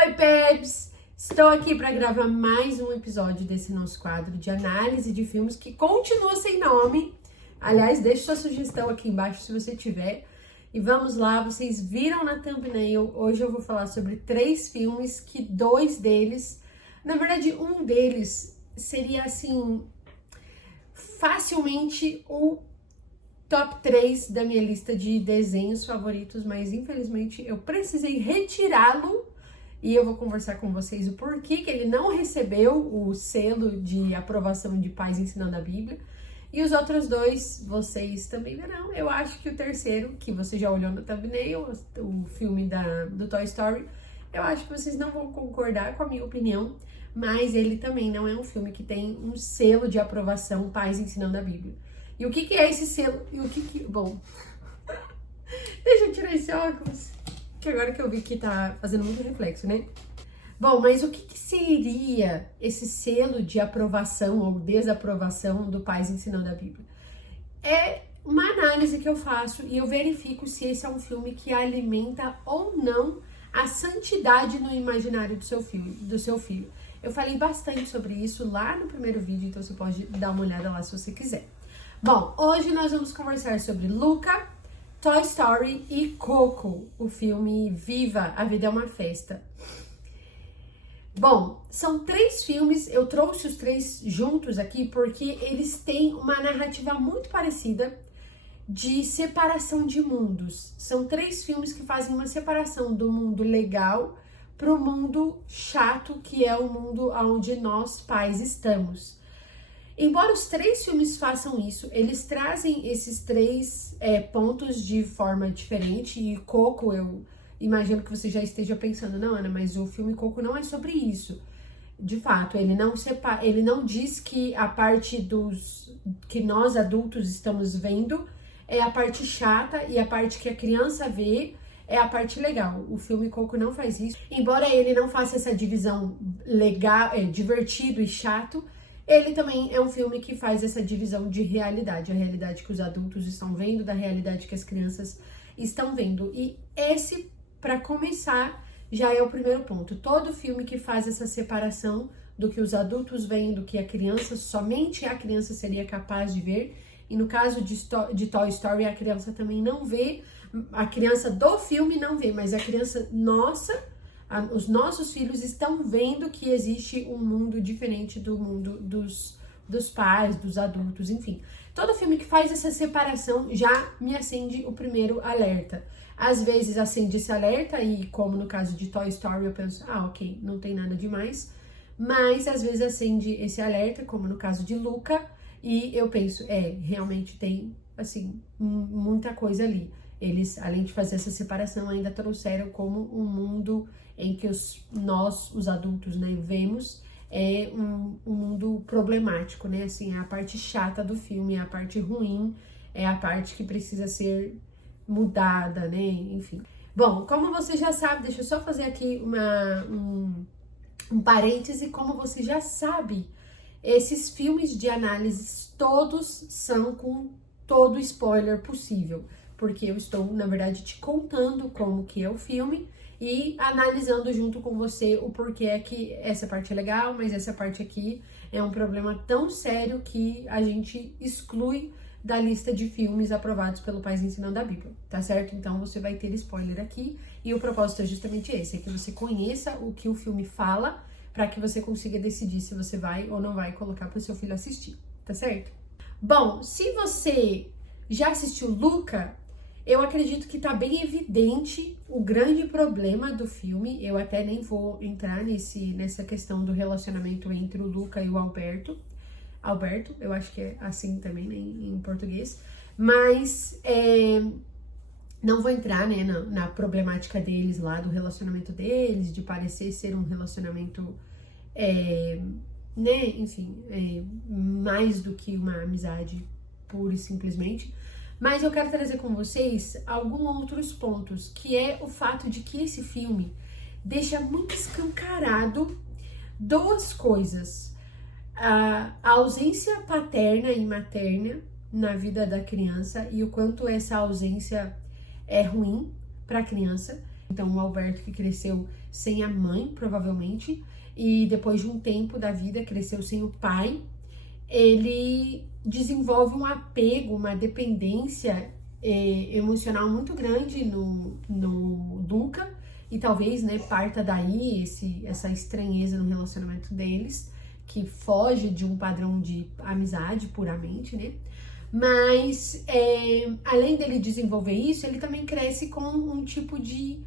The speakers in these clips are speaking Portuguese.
Oi, Pebs! Estou aqui para gravar mais um episódio desse nosso quadro de análise de filmes que continua sem nome. Aliás, deixe sua sugestão aqui embaixo se você tiver. E vamos lá, vocês viram na thumbnail, hoje eu vou falar sobre 3 filmes que 2 deles, na verdade um deles seria assim, facilmente o top 3 da minha lista de desenhos favoritos, mas infelizmente eu precisei retirá-lo e eu vou conversar com vocês o porquê que ele não recebeu o selo de aprovação de pais ensinando a Bíblia. E os outros 2, vocês também verão. Eu acho que o terceiro, que você já olhou no thumbnail, o filme do Toy Story, eu acho que vocês não vão concordar com a minha opinião, mas ele também não é um filme que tem um selo de aprovação pais ensinando a Bíblia. E o que é esse selo? E o que... Bom, deixa eu tirar esse óculos, que agora que eu vi que tá fazendo muito reflexo, né? Bom, mas o que seria esse selo de aprovação ou desaprovação do pais ensinando a Bíblia? É uma análise que eu faço e eu verifico se esse é um filme que alimenta ou não a santidade no imaginário do seu filho. Eu falei bastante sobre isso lá no primeiro vídeo, então você pode dar uma olhada lá se você quiser. Bom, hoje nós vamos conversar sobre Luca, Toy Story e Coco, o filme Viva, a Vida é uma Festa. Bom, são 3 filmes, eu trouxe os 3 juntos aqui porque eles têm uma narrativa muito parecida de separação de mundos. São 3 filmes que fazem uma separação do mundo legal para o mundo chato, que é o mundo onde nós pais estamos. Embora os 3 filmes façam isso, eles trazem esses 3 pontos de forma diferente. E Coco, eu imagino que você já esteja pensando, não, Ana, mas o filme Coco não é sobre isso. De fato, ele não diz que a parte que nós adultos estamos vendo é a parte chata e a parte que a criança vê é a parte legal. O filme Coco não faz isso. Embora ele não faça essa divisão legal, divertido e chato, ele também é um filme que faz essa divisão de realidade, a realidade que os adultos estão vendo, da realidade que as crianças estão vendo. E esse, para começar, já é o primeiro ponto. Todo filme que faz essa separação do que os adultos veem, do que a criança, somente a criança seria capaz de ver. E no caso de Toy Story, a criança também não vê, a criança do filme não vê, mas a criança nossa, os nossos filhos estão vendo que existe um mundo diferente do mundo dos pais, dos adultos, enfim. Todo filme que faz essa separação já me acende o primeiro alerta. Às vezes acende esse alerta e, como no caso de Toy Story, eu penso, ok, não tem nada demais. Mas às vezes acende esse alerta, como no caso de Luca, e eu penso, realmente tem, assim, muita coisa ali. Eles, além de fazer essa separação, ainda trouxeram como um mundo em que nós, os adultos, né, vemos um mundo problemático, né? Assim, é a parte chata do filme, é a parte ruim, é a parte que precisa ser mudada, né? Enfim. Bom, como você já sabe, deixa eu só fazer aqui um parêntese, como você já sabe, esses filmes de análises todos são com todo spoiler possível, porque eu estou, na verdade, te contando como que é o filme e analisando junto com você o porquê é que essa parte é legal, mas essa parte aqui é um problema tão sério que a gente exclui da lista de filmes aprovados pelo Pais Ensinando a Bíblia, tá certo? Então você vai ter spoiler aqui e o propósito é justamente esse, é que você conheça o que o filme fala para que você consiga decidir se você vai ou não vai colocar para o seu filho assistir, tá certo? Bom, se você já assistiu Luca, eu acredito que tá bem evidente o grande problema do filme. Eu até nem vou entrar nessa questão do relacionamento entre o Luca e o Alberto. Alberto, eu acho que é assim também, né, em português. Mas não vou entrar, né, na problemática deles lá, do relacionamento deles, de parecer ser um relacionamento, né, enfim, mais do que uma amizade pura e simplesmente. Mas eu quero trazer com vocês alguns outros pontos, que é o fato de que esse filme deixa muito escancarado 2 coisas. A ausência paterna e materna na vida da criança e o quanto essa ausência é ruim para a criança. Então, o Alberto, que cresceu sem a mãe, provavelmente, e depois de um tempo da vida cresceu sem o pai. Ele desenvolve um apego, uma dependência emocional muito grande no Luca, e talvez, né, parta daí essa estranheza no relacionamento deles, que foge de um padrão de amizade puramente, né? Mas, além dele desenvolver isso, ele também cresce com um tipo de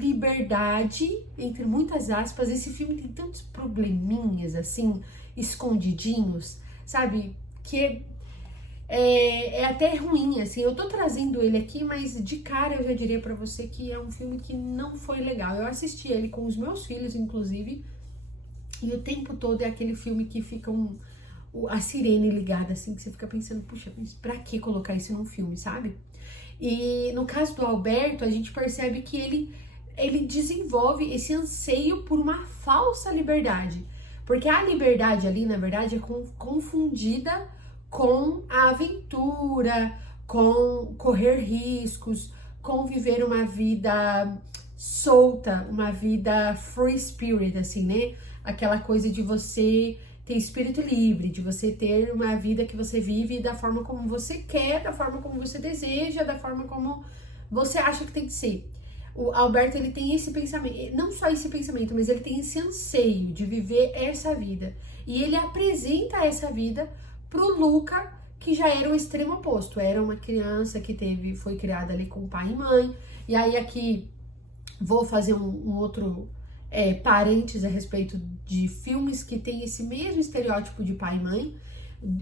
liberdade, entre muitas aspas. Esse filme tem tantos probleminhas, assim, escondidinhos, sabe? Que é até ruim, assim. Eu tô trazendo ele aqui, mas de cara eu já diria pra você que é um filme que não foi legal. Eu assisti ele com os meus filhos, inclusive, e o tempo todo é aquele filme que fica a sirene ligada, assim, que você fica pensando, puxa, mas pra que colocar isso num filme, sabe? E no caso do Alberto, a gente percebe que ele desenvolve esse anseio por uma falsa liberdade. Porque a liberdade ali, na verdade, é confundida com a aventura, com correr riscos, com viver uma vida solta, uma vida free spirit, assim, né? Aquela coisa de você ter espírito livre, de você ter uma vida que você vive da forma como você quer, da forma como você deseja, da forma como você acha que tem que ser. O Alberto, ele tem esse pensamento, não só esse pensamento, mas ele tem esse anseio de viver essa vida. E ele apresenta essa vida pro Luca, que já era o extremo oposto. Era uma criança que foi criada ali com pai e mãe. E aí aqui vou fazer um outro parênteses a respeito de filmes que tem esse mesmo estereótipo de pai e mãe,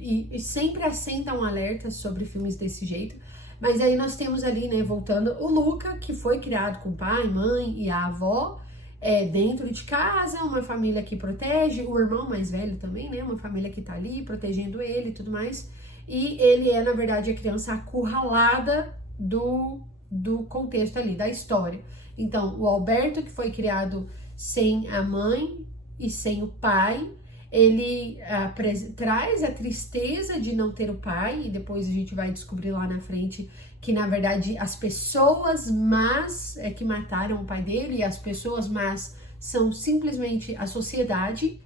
e sempre acenda um alerta sobre filmes desse jeito. Mas aí nós temos ali, né, voltando, o Luca, que foi criado com pai, mãe e a avó, dentro de casa, uma família que protege, o irmão mais velho também, né, uma família que tá ali protegendo ele e tudo mais, e ele é, na verdade, a criança acurralada do contexto ali, da história. Então, o Alberto, que foi criado sem a mãe e sem o pai, ele traz a tristeza de não ter o pai, e depois a gente vai descobrir lá na frente que, na verdade, as pessoas más é que mataram o pai dele, e as pessoas más são simplesmente a sociedade.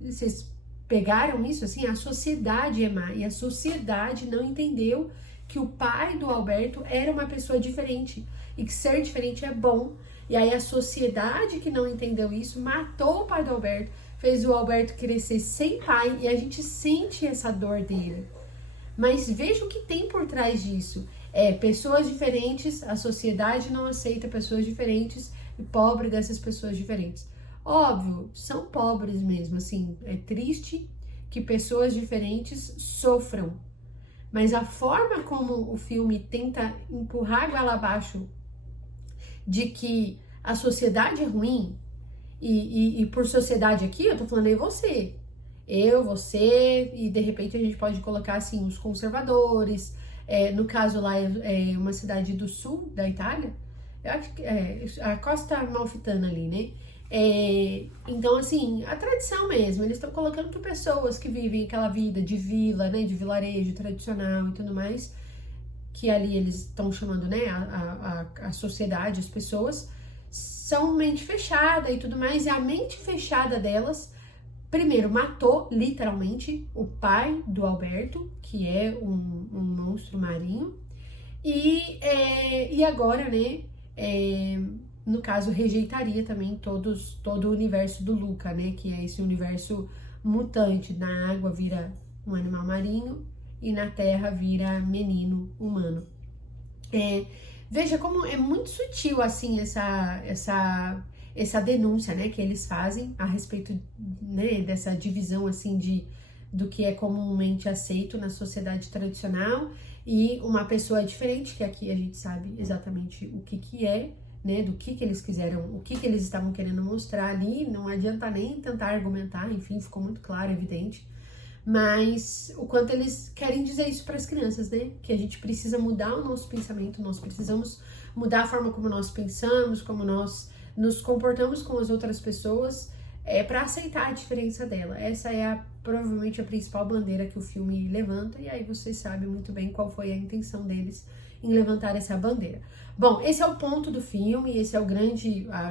Vocês pegaram isso? Assim, a sociedade é má, e a sociedade não entendeu que o pai do Alberto era uma pessoa diferente, e que ser diferente é bom. E aí a sociedade que não entendeu isso matou o pai do Alberto, fez o Alberto crescer sem pai, e a gente sente essa dor dele. Mas veja o que tem por trás disso. Pessoas diferentes, a sociedade não aceita pessoas diferentes, e pobre dessas pessoas diferentes. Óbvio, são pobres mesmo, assim, é triste que pessoas diferentes sofram. Mas a forma como o filme tenta empurrar goela abaixo de que a sociedade é ruim, e por sociedade aqui, eu tô falando você, e de repente a gente pode colocar assim, os conservadores, no caso lá é uma cidade do sul da Itália, eu acho que a Costa Amalfitana ali, né? Então, assim, a tradição mesmo, eles estão colocando que pessoas que vivem aquela vida de vila, né, de vilarejo tradicional e tudo mais, que ali eles estão chamando, né, a sociedade, as pessoas, são mente fechada e tudo mais, e a mente fechada delas, primeiro, matou, literalmente, o pai do Alberto, que é um monstro marinho, e agora, né, no caso, rejeitaria também todo o universo do Luca, né, que é esse universo mutante. Na água vira um animal marinho, e na terra vira menino humano. Veja como é muito sutil, assim, essa denúncia, né, que eles fazem a respeito, né, dessa divisão, assim, do que é comumente aceito na sociedade tradicional, e uma pessoa diferente, que aqui a gente sabe exatamente o que é, né, do que eles quiseram, o que eles estavam querendo mostrar ali. Não adianta nem tentar argumentar, enfim, ficou muito claro, evidente. Mas o quanto eles querem dizer isso para as crianças, né? Que a gente precisa mudar o nosso pensamento, nós precisamos mudar a forma como nós pensamos, como nós nos comportamos com as outras pessoas, para aceitar a diferença dela. Essa é provavelmente a principal bandeira que o filme levanta, e aí você sabe muito bem qual foi a intenção deles em levantar essa bandeira. Bom, esse é o ponto do filme, esse é a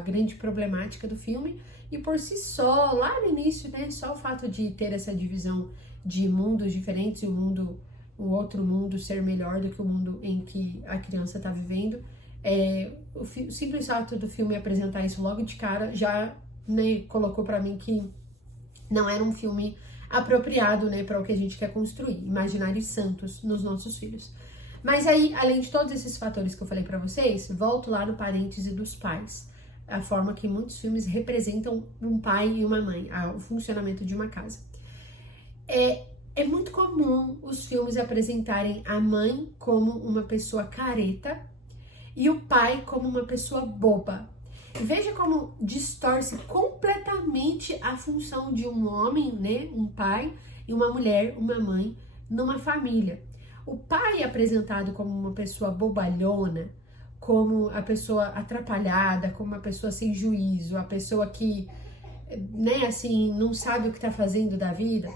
grande problemática do filme, e por si só, lá no início, né, só o fato de ter essa divisão de mundos diferentes e o outro mundo ser melhor do que o mundo em que a criança está vivendo, o simples fato do filme apresentar isso logo de cara já, né, colocou para mim que não era um filme apropriado, né, para o que a gente quer construir, imaginários santos nos nossos filhos. Mas aí, além de todos esses fatores que eu falei para vocês, volto lá no parêntese dos pais, a forma que muitos filmes representam um pai e uma mãe, o funcionamento de uma casa. É muito comum os filmes apresentarem a mãe como uma pessoa careta e o pai como uma pessoa boba. Veja como distorce completamente a função de um homem, né, um pai, e uma mulher, uma mãe, numa família. O pai é apresentado como uma pessoa bobalhona, como a pessoa atrapalhada, como uma pessoa sem juízo, a pessoa que, né, assim, não sabe o que está fazendo da vida.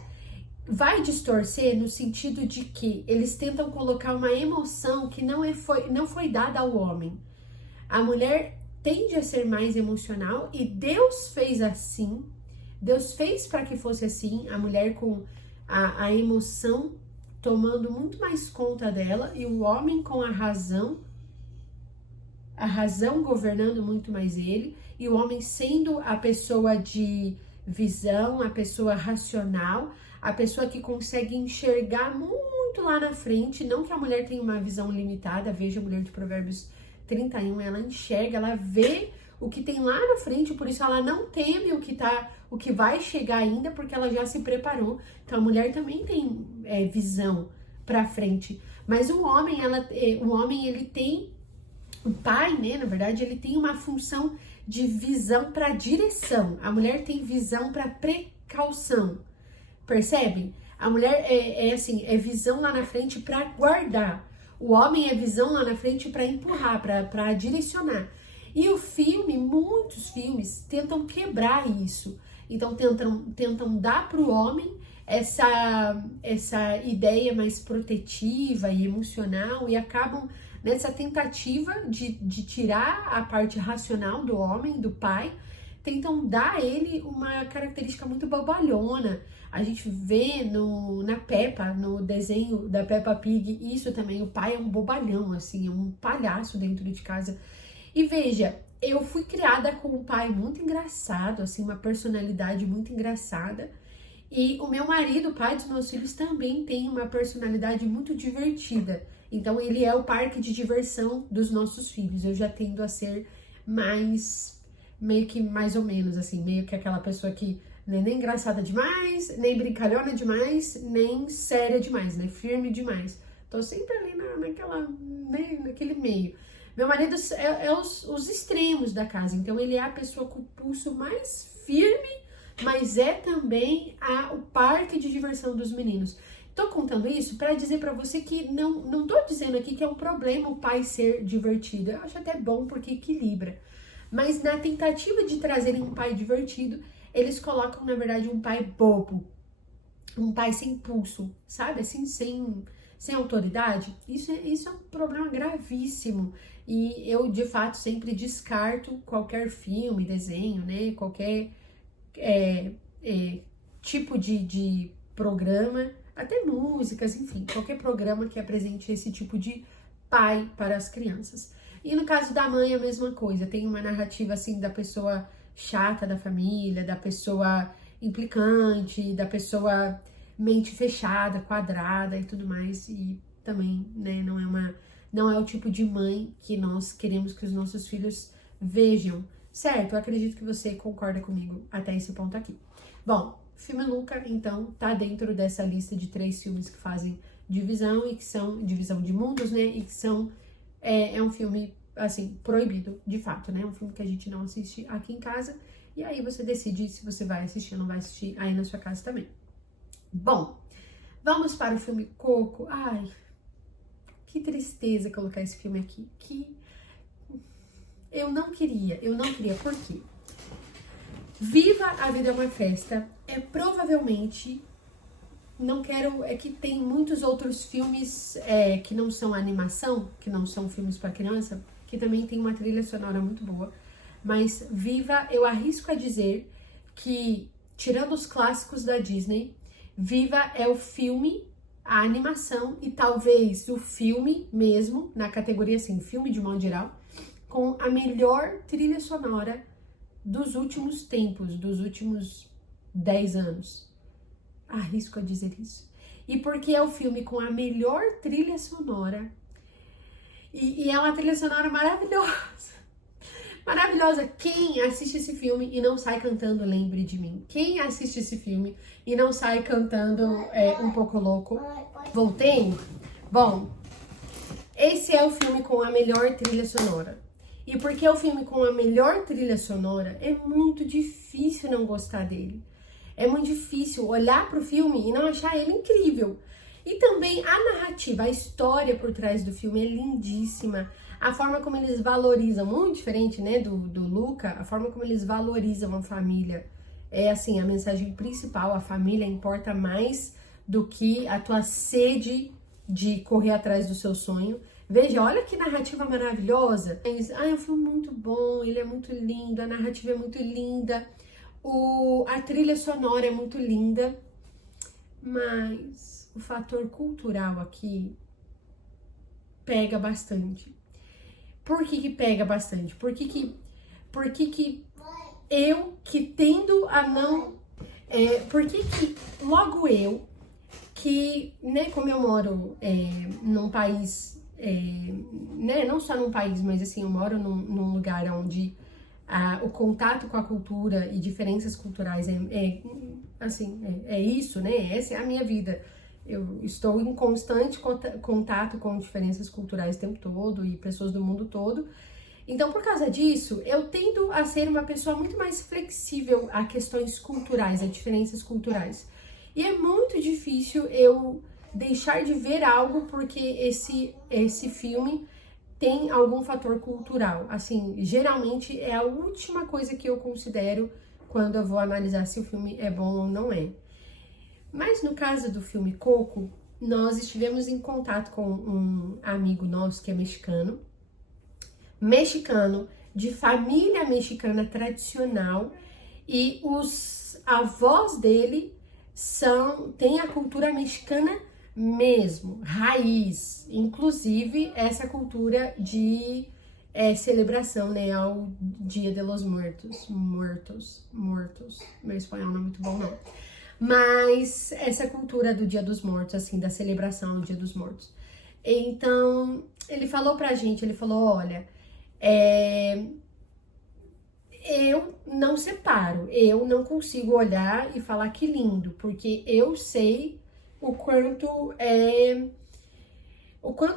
Vai distorcer no sentido de que eles tentam colocar uma emoção que não foi dada ao homem. A mulher tende a ser mais emocional e Deus fez assim, Deus fez para que fosse assim, a mulher com a emoção tomando muito mais conta dela e o homem com a razão governando muito mais ele, e o homem sendo a pessoa de visão, a pessoa racional, a pessoa que consegue enxergar muito lá na frente. Não que a mulher tenha uma visão limitada, veja a mulher de Provérbios 31, ela enxerga, ela vê o que tem lá na frente, por isso ela não teme o que vai chegar ainda, porque ela já se preparou. Então a mulher também tem visão para frente, mas o homem ele tem, o pai, né, na verdade, ele tem uma função de visão para direção. A mulher tem visão para precaução. Percebem? A mulher é visão lá na frente para guardar. O homem é visão lá na frente para empurrar, para direcionar. E o filme, muitos filmes, tentam quebrar isso. Então tentam dar para o homem essa ideia mais protetiva e emocional, e acabam nessa tentativa de tirar a parte racional do homem, do pai, tentam dar a ele uma característica muito bobalhona. A gente vê na Peppa, no desenho da Peppa Pig, isso também, o pai é um bobalhão, assim, é um palhaço dentro de casa. E veja, eu fui criada com um pai muito engraçado, assim, uma personalidade muito engraçada. E o meu marido, o pai dos meus filhos, também tem uma personalidade muito divertida. Então ele é o parque de diversão dos nossos filhos. Eu já tendo a ser meio que mais ou menos, assim, meio que aquela pessoa que nem engraçada demais, nem brincalhona demais, nem séria demais, né? Firme demais. Tô sempre ali naquele meio. Meu marido é os extremos da casa, então ele é a pessoa com o pulso mais firme, mas é também o parque de diversão dos meninos. Tô contando isso para dizer para você que não tô dizendo aqui que é um problema o pai ser divertido. Eu acho até bom porque equilibra. Mas na tentativa de trazerem um pai divertido, eles colocam, na verdade, um pai bobo. Um pai sem pulso, sabe? Assim, sem autoridade. Isso é um problema gravíssimo. E eu, de fato, sempre descarto qualquer filme, desenho, né? Qualquer tipo de programa, até músicas, enfim, qualquer programa que apresente esse tipo de pai para as crianças. E no caso da mãe, a mesma coisa, tem uma narrativa assim da pessoa chata da família, da pessoa implicante, da pessoa mente fechada, quadrada e tudo mais, e também, né, não é o tipo de mãe que nós queremos que os nossos filhos vejam, certo? Eu acredito que você concorda comigo até esse ponto aqui. Bom, filme Luca, então, tá dentro dessa lista de 3 filmes que fazem divisão e que são divisão de mundos, né? E que são é um filme, assim, proibido, de fato, né? Um filme que a gente não assiste aqui em casa. E aí você decide se você vai assistir ou não vai assistir aí na sua casa também. Bom, vamos para o filme Coco. Ai, que tristeza colocar esse filme aqui. Eu não queria. Por quê? Viva a Vida é uma Festa é provavelmente não quero, é que tem muitos outros filmes que não são animação, que não são filmes para criança, que também tem uma trilha sonora muito boa. Mas Viva, eu arrisco a dizer que, tirando os clássicos da Disney, Viva é o filme, a animação e talvez o filme mesmo, na categoria assim, filme de modo geral, com a melhor trilha sonora dos últimos tempos, dos últimos 10 anos. Arrisco a dizer isso. E porque é o filme com a melhor trilha sonora. E é uma trilha sonora maravilhosa. Maravilhosa. Quem assiste esse filme e não sai cantando Lembre de Mim? Quem assiste esse filme e não sai cantando Um Pouco Louco? Voltei? Bom, esse é o filme com a melhor trilha sonora. E porque é o filme com a melhor trilha sonora, é muito difícil não gostar dele. É muito difícil olhar para o filme e não achar ele incrível. E também a narrativa, a história por trás do filme é lindíssima. A forma como eles valorizam, muito diferente, né, do Luca, a forma como eles valorizam a família. É assim, a mensagem principal, a família importa mais do que a tua sede de correr atrás do seu sonho. Veja, olha que narrativa maravilhosa. É um filme muito bom, ele é muito lindo, a narrativa é muito linda. A trilha sonora é muito linda, mas o fator cultural aqui pega bastante. Por que pega bastante? Por que eu que tendo a não... por que logo eu, que, né, como eu moro num país, né, não só num país, mas assim, eu moro num lugar onde... o contato com a cultura e diferenças culturais é isso, né? Essa é a minha vida. Eu estou em constante contato com diferenças culturais o tempo todo e pessoas do mundo todo. Então, por causa disso, eu tendo a ser uma pessoa muito mais flexível a questões culturais, a diferenças culturais. E é muito difícil eu deixar de ver algo porque esse filme tem algum fator cultural. Assim, geralmente é a última coisa que eu considero quando eu vou analisar se o filme é bom ou não é. Mas no caso do filme Coco, nós estivemos em contato com um amigo nosso que é mexicano, de família mexicana tradicional, e os avós dele têm a cultura mexicana mesmo, raiz, inclusive essa cultura de celebração, né, ao Dia de los Muertos, meu espanhol não é muito bom não, mas essa cultura do Dia dos Mortos, assim, da celebração do Dia dos Mortos. Então, ele falou pra gente, ele falou, olha, eu não separo, eu não consigo olhar e falar que lindo, porque eu sei o quanto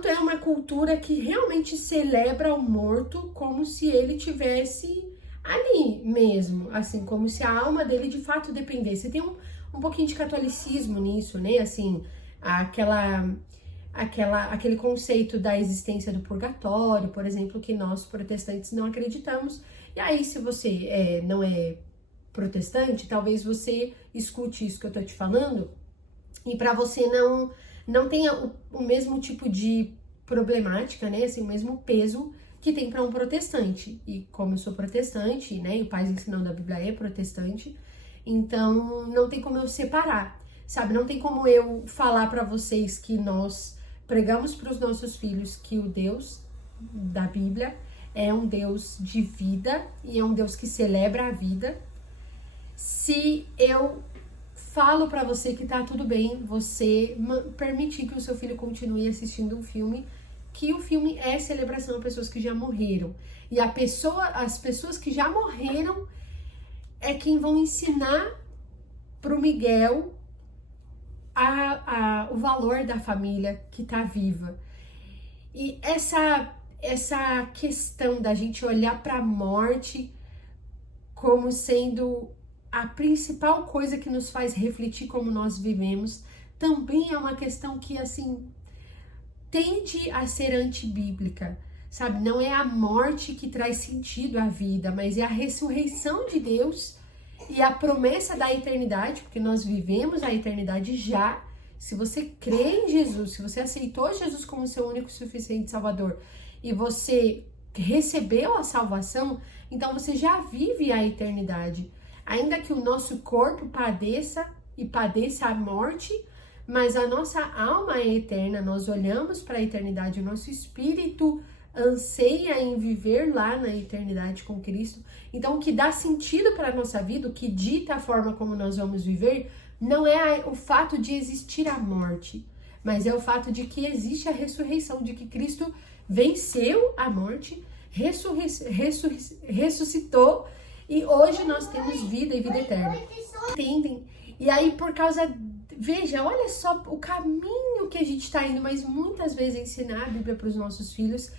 é uma cultura que realmente celebra o morto como se ele tivesse ali mesmo, assim, como se a alma dele de fato dependesse. Tem um pouquinho de catolicismo nisso, né, assim, aquele conceito da existência do purgatório, por exemplo, que nós protestantes não acreditamos. E aí, se você não é protestante, talvez você escute isso que eu tô te falando e para você não tenha o mesmo tipo de problemática, né, assim, o mesmo peso que tem para um protestante. E como eu sou protestante, né, e o pai ensinando a Bíblia é protestante, então não tem como eu separar, sabe? Não tem como eu falar para vocês que nós pregamos para os nossos filhos que o Deus da Bíblia é um Deus de vida e é um Deus que celebra a vida, se eu falo pra você que tá tudo bem você permitir que o seu filho continue assistindo um filme, que o filme é celebração a pessoas que já morreram. E as pessoas que já morreram é quem vão ensinar pro Miguel o valor da família que tá viva. E essa questão da gente olhar pra morte como sendo a principal coisa que nos faz refletir como nós vivemos, também é uma questão que, assim, tende a ser antibíblica, sabe? Não é a morte que traz sentido à vida, mas é a ressurreição de Deus e a promessa da eternidade, porque nós vivemos a eternidade já, Se você crê em Jesus, se você aceitou Jesus como seu único e suficiente Salvador e você recebeu a salvação, então você já vive a eternidade. Ainda que o nosso corpo padeça e padeça a morte, mas a nossa alma é eterna, nós olhamos para a eternidade, o nosso espírito anseia em viver lá na eternidade com Cristo. Então, o que dá sentido para a nossa vida, o que dita a forma como nós vamos viver, não é o fato de existir a morte, mas é o fato de que existe a ressurreição, de que Cristo venceu a morte, ressuscitou e hoje nós temos vida e vida eterna. Entendem? E aí, por causa... Veja, olha só o caminho que a gente está indo, mas muitas vezes ensinar a Bíblia para os nossos filhos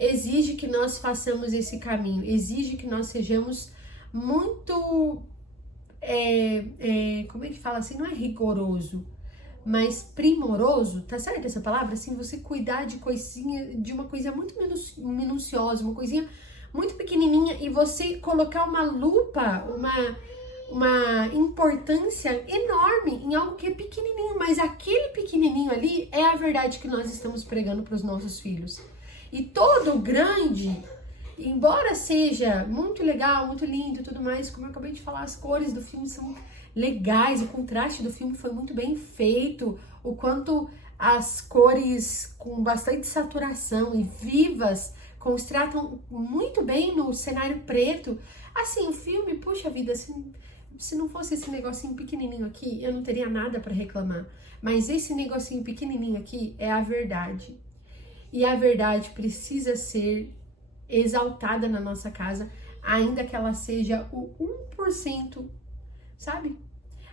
exige que nós façamos esse caminho, exige que nós sejamos muito, como é que fala assim, não é rigoroso, mas primoroso, tá certo essa palavra? Assim, você cuidar de coisinha, de uma coisa muito minuciosa, uma coisinha muito pequenininha e você colocar uma lupa, uma importância enorme em algo que é pequenininho, mas aquele pequenininho ali é a verdade que nós estamos pregando para os nossos filhos. E todo grande, embora seja muito legal, muito lindo e tudo mais, como eu acabei de falar, as cores do filme são legais, o contraste do filme foi muito bem feito, o quanto as cores com bastante saturação e vivas contrastam muito bem no cenário preto. Assim, o filme, puxa vida, assim, se não fosse esse negocinho pequenininho aqui, eu não teria nada para reclamar. Mas esse negocinho pequenininho aqui é a verdade. E a verdade precisa ser exaltada na nossa casa, ainda que ela seja o 1%, sabe?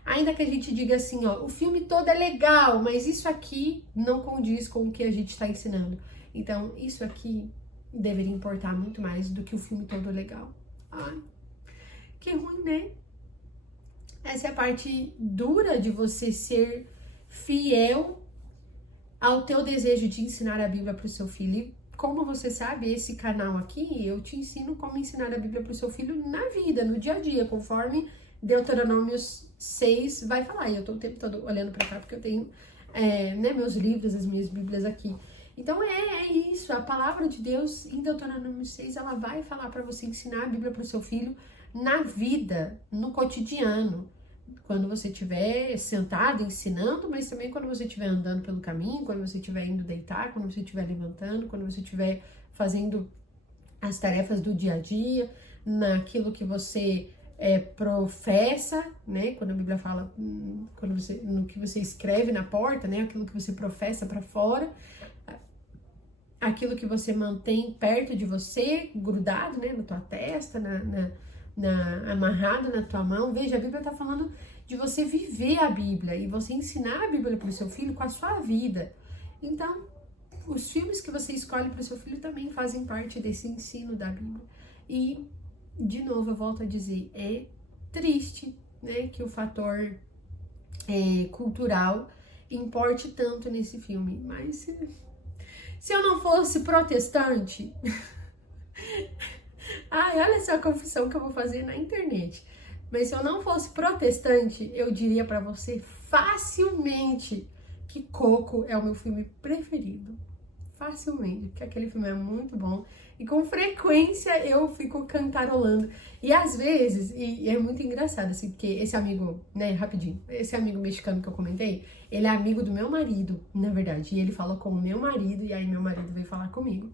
Ainda que a gente diga assim, ó, o filme todo é legal, mas isso aqui não condiz com o que a gente está ensinando. Então, isso aqui deveria importar muito mais do que o filme todo legal. Ai, que ruim, né? Essa é a parte dura de você ser fiel ao teu desejo de ensinar a Bíblia para o seu filho. E como você sabe, esse canal aqui, eu te ensino como ensinar a Bíblia para o seu filho na vida, no dia a dia, conforme Deuteronômios 6 vai falar. E eu tô o tempo todo olhando para cá porque eu tenho meus livros, as minhas Bíblias aqui. Então é isso, a palavra de Deus em Deuteronômio 6, ela vai falar para você ensinar a Bíblia para o seu filho na vida, no cotidiano. Quando você estiver sentado ensinando, mas também quando você estiver andando pelo caminho, quando você estiver indo deitar, quando você estiver levantando, quando você estiver fazendo as tarefas do dia a dia, naquilo que você professa, né? Quando a Bíblia fala, no que você escreve na porta, né? Aquilo que você professa para fora, aquilo que você mantém perto de você, grudado, né? Na tua testa, amarrado na tua mão. Veja, a Bíblia está falando de você viver a Bíblia e você ensinar a Bíblia para o seu filho com a sua vida. Então, os filmes que você escolhe para o seu filho também fazem parte desse ensino da Bíblia. E, de novo, eu volto a dizer, é triste, né, que o fator cultural importe tanto nesse filme. Mas se eu não fosse protestante... Ai, olha só a confissão que eu vou fazer na internet. Mas se eu não fosse protestante, eu diria pra você facilmente que Coco é o meu filme preferido. Facilmente, porque aquele filme é muito bom. E com frequência eu fico cantarolando. E às vezes, e é muito engraçado, assim, porque esse amigo, né, rapidinho, esse amigo mexicano que eu comentei, ele é amigo do meu marido, na verdade. E ele fala com o meu marido, e aí meu marido veio falar comigo.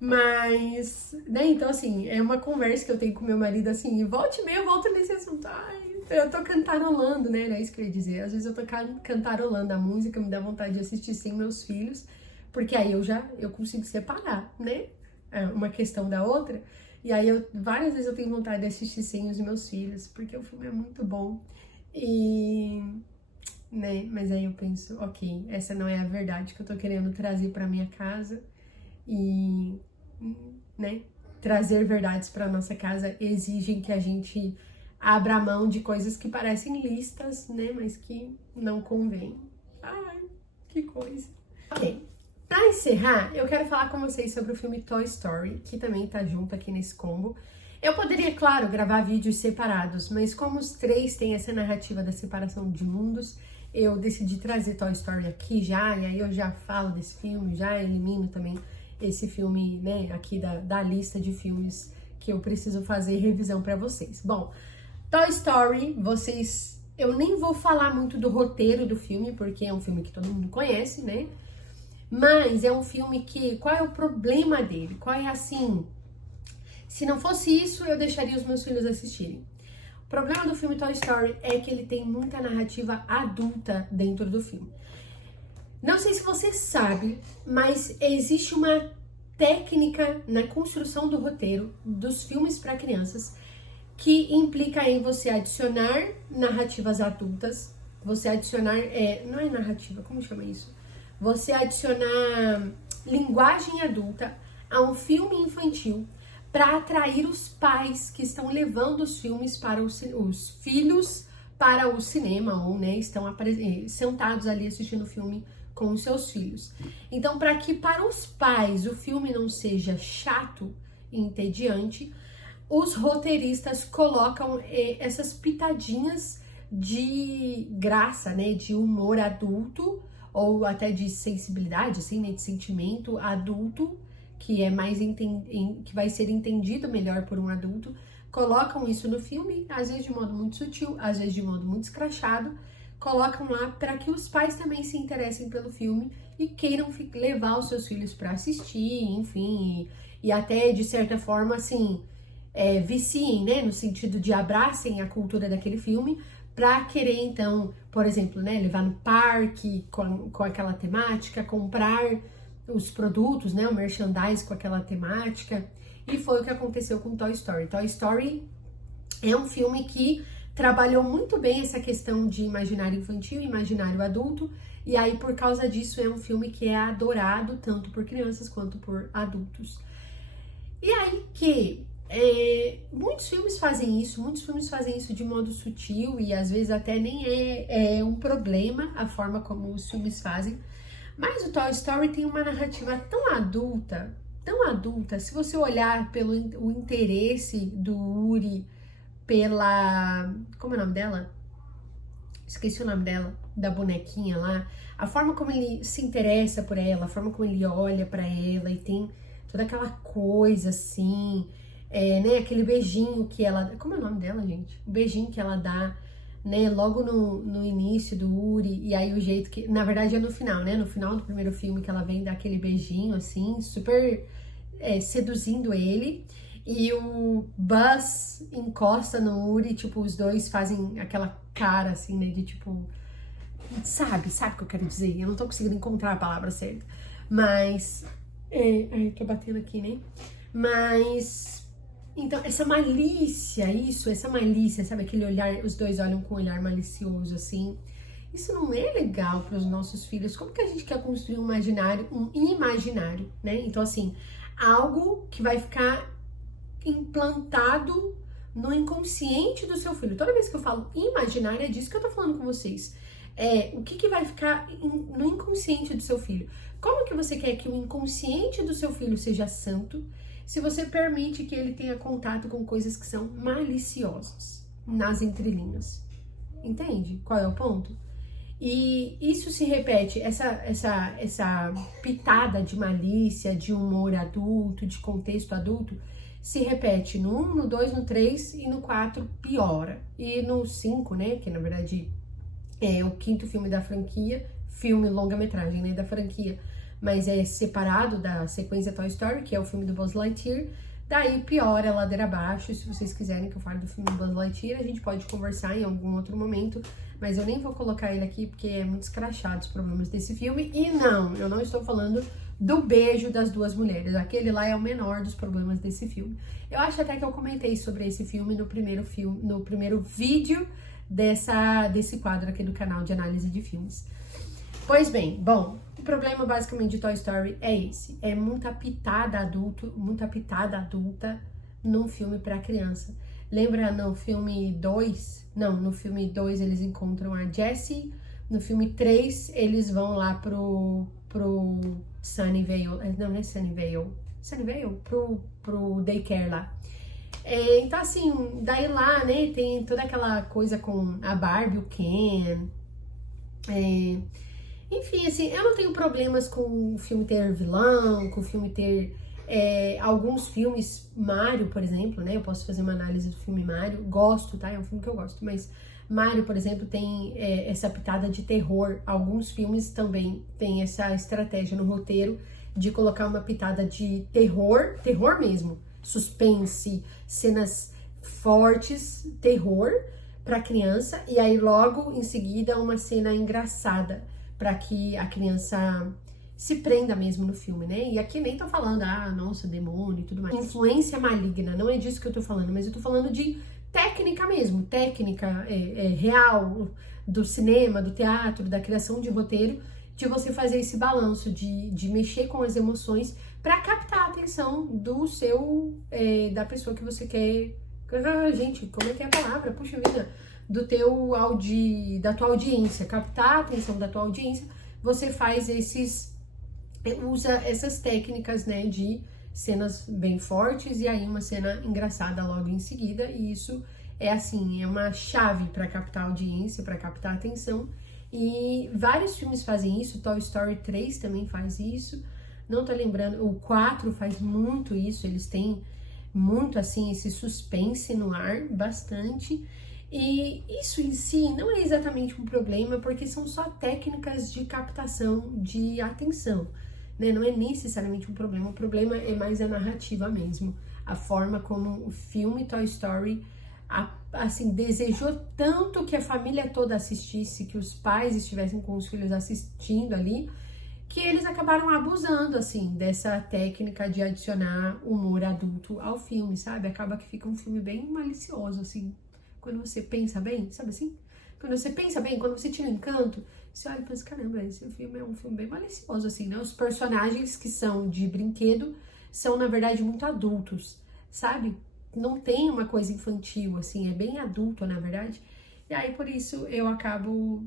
Mas, né, então assim, é uma conversa que eu tenho com meu marido, assim, e volta e meia eu volto nesse assunto. Ai, eu tô cantarolando, né, era isso que eu ia dizer. Às vezes eu tô cantarolando a música, me dá vontade de assistir sem meus filhos, porque aí eu consigo separar, né, uma questão da outra. E aí várias vezes eu tenho vontade de assistir sem os meus filhos, porque o filme é muito bom. E... né, mas aí eu penso, ok, essa não é a verdade que eu tô querendo trazer pra minha casa. E, né, trazer verdades para nossa casa exigem que a gente abra mão de coisas que parecem listas, né, mas que não convém. Ai, que coisa. Ok, para encerrar, eu quero falar com vocês sobre o filme Toy Story, que também tá junto aqui nesse combo. Eu poderia, claro, gravar vídeos separados, mas como os três têm essa narrativa da separação de mundos, eu decidi trazer Toy Story aqui já, e aí eu já falo desse filme, já elimino também esse filme, né, aqui da lista de filmes que eu preciso fazer revisão pra vocês. Bom, Toy Story, eu nem vou falar muito do roteiro do filme, porque é um filme que todo mundo conhece, né? Mas é um filme que, qual é o problema dele? Qual é assim, se não fosse isso, eu deixaria os meus filhos assistirem. O problema do filme Toy Story é que ele tem muita narrativa adulta dentro do filme. Não sei se você sabe, mas existe uma técnica na construção do roteiro dos filmes para crianças que implica em você adicionar narrativas adultas, você adicionar, não é narrativa, como chama isso? Você adicionar linguagem adulta a um filme infantil para atrair os pais que estão levando os filmes para os filhos para o cinema ou, né, estão sentados ali assistindo o filme com os seus filhos. Então, para que para os pais o filme não seja chato e entediante, os roteiristas colocam essas pitadinhas de graça, né, de humor adulto ou até de sensibilidade, assim, né, de sentimento adulto, que é mais que vai ser entendido melhor por um adulto, colocam isso no filme, às vezes de modo muito sutil, às vezes de modo muito escrachado, colocam lá para que os pais também se interessem pelo filme e queiram levar os seus filhos para assistir, enfim, e até de certa forma, assim, viciem, né, no sentido de abracem a cultura daquele filme, para querer, então, por exemplo, né, levar no parque com aquela temática, comprar os produtos, né, o merchandise com aquela temática, e foi o que aconteceu com Toy Story. Toy Story é um filme que trabalhou muito bem essa questão de imaginário infantil e imaginário adulto, e aí por causa disso é um filme que é adorado tanto por crianças quanto por adultos. E aí que muitos filmes fazem isso de modo sutil e às vezes até nem é um problema a forma como os filmes fazem, mas o Toy Story tem uma narrativa tão adulta, se você olhar pelo o interesse do Woody pela... como é o nome dela? Esqueci o nome dela, da bonequinha lá. A forma como ele se interessa por ela, a forma como ele olha pra ela e tem toda aquela coisa assim, né? Aquele beijinho que ela... como é o nome dela, gente? O beijinho que ela dá, né? Logo no início do Woody, e aí o jeito que... na verdade é no final, né? No final do primeiro filme que ela vem dar aquele beijinho, assim, super seduzindo ele. E o Buzz encosta no Woody, tipo, os dois fazem aquela cara, assim, né, de tipo... Sabe o que eu quero dizer? Eu não tô conseguindo encontrar a palavra certa. Mas... ai, tô batendo aqui, né? Mas... então, essa malícia, sabe? Aquele olhar, os dois olham com um olhar malicioso, assim. Isso não é legal para os nossos filhos. Como que a gente quer construir um imaginário, né? Então, assim, algo que vai ficar implantado no inconsciente do seu filho. Toda vez que eu falo imaginário, é disso que eu tô falando com vocês. O que vai ficar no inconsciente do seu filho? Como que você quer que o inconsciente do seu filho seja santo se você permite que ele tenha contato com coisas que são maliciosas nas entrelinhas? Entende qual é o ponto? E isso se repete, essa pitada de malícia, de humor adulto, de contexto adulto, se repete no 1, no 2, no 3 e no 4 piora. E no 5, né, que na verdade é o quinto filme da franquia, filme longa-metragem, né, da franquia, mas é separado da sequência Toy Story, que é o filme do Buzz Lightyear, daí piora a ladeira abaixo. E se vocês quiserem que eu fale do filme do Buzz Lightyear, a gente pode conversar em algum outro momento, mas eu nem vou colocar ele aqui porque é muito escrachado os problemas desse filme. E não, eu não estou falando do beijo das duas mulheres, aquele lá é o menor dos problemas desse filme. Eu acho até que eu comentei sobre esse filme no primeiro vídeo desse quadro aqui do canal de análise de filmes. Pois bem, bom, o problema basicamente de Toy Story é esse, é muita pitada adulta num filme para criança. Lembra no filme 2? Não, no filme 2 eles encontram a Jessie, no filme 3 eles vão lá pro Sunnyvale, não é Sunnyvale, pro daycare lá. Então assim, daí lá, né, tem toda aquela coisa com a Barbie, o Ken, Enfim, assim, eu não tenho problemas com o filme ter vilão, com o filme ter alguns filmes, Mario, por exemplo, né? Eu posso fazer uma análise do filme Mario, gosto, tá? É um filme que eu gosto, mas Mario, por exemplo, tem essa pitada de terror. Alguns filmes também têm essa estratégia no roteiro de colocar uma pitada de terror, terror mesmo, suspense, cenas fortes, terror para criança, e aí logo em seguida uma cena engraçada para que a criança se prenda mesmo no filme, né? E aqui nem tô falando, nossa, demônio e tudo mais. Influência maligna, não é disso que eu tô falando, mas eu tô falando de técnica mesmo, técnica real do cinema, do teatro, da criação de roteiro, de você fazer esse balanço, de mexer com as emoções para captar a atenção do seu, da pessoa que você quer. Gente, como é que é a palavra? Puxa vida, da tua audiência, captar a atenção da tua audiência, você faz usa essas técnicas, né, de cenas bem fortes e aí uma cena engraçada logo em seguida, e isso é uma chave para captar a audiência, para captar a atenção, e vários filmes fazem isso. Toy Story 3 também faz isso, não tô lembrando, o 4 faz muito isso, eles têm muito assim esse suspense no ar, bastante. E isso em si não é exatamente um problema, porque são só técnicas de captação de atenção, né? Não é necessariamente um problema, o problema é mais a narrativa mesmo, a forma como o filme Toy Story assim, desejou tanto que a família toda assistisse, que os pais estivessem com os filhos assistindo ali, que eles acabaram abusando, assim, dessa técnica de adicionar humor adulto ao filme, sabe? Acaba que fica um filme bem malicioso, assim, quando você pensa bem, sabe assim? Quando você pensa bem, quando você tira o encanto, você olha e pensa, caramba, esse filme é um filme bem malicioso, assim, né? Os personagens que são de brinquedo são, na verdade, muito adultos, sabe? Não tem uma coisa infantil, assim, é bem adulto, na verdade. E aí, por isso, eu acabo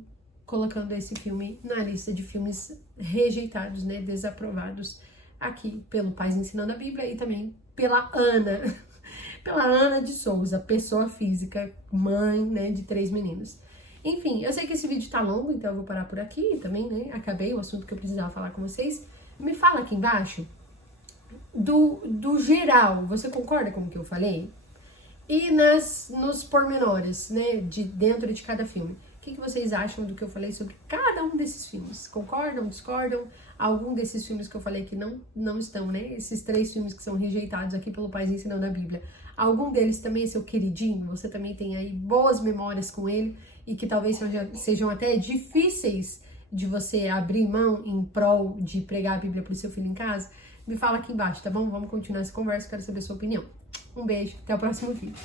colocando esse filme na lista de filmes rejeitados, né, desaprovados aqui pelo Pais Ensinando a Bíblia e também pela Ana de Souza, pessoa física, mãe, né, de 3 meninos. Enfim, eu sei que esse vídeo tá longo, então eu vou parar por aqui também, né, acabei o assunto que eu precisava falar com vocês. Me fala aqui embaixo do geral, você concorda com o que eu falei? E nos pormenores, né, dentro de cada filme. O que vocês acham do que eu falei sobre cada um desses filmes? Concordam, discordam? Algum desses filmes que eu falei que não estão, né? Esses 3 filmes que são rejeitados aqui pelo Pais Ensinando a Bíblia. Algum deles também é seu queridinho? Você também tem aí boas memórias com ele e que talvez sejam até difíceis de você abrir mão em prol de pregar a Bíblia para o seu filho em casa? Me fala aqui embaixo, tá bom? Vamos continuar essa conversa, quero saber a sua opinião. Um beijo, até o próximo vídeo.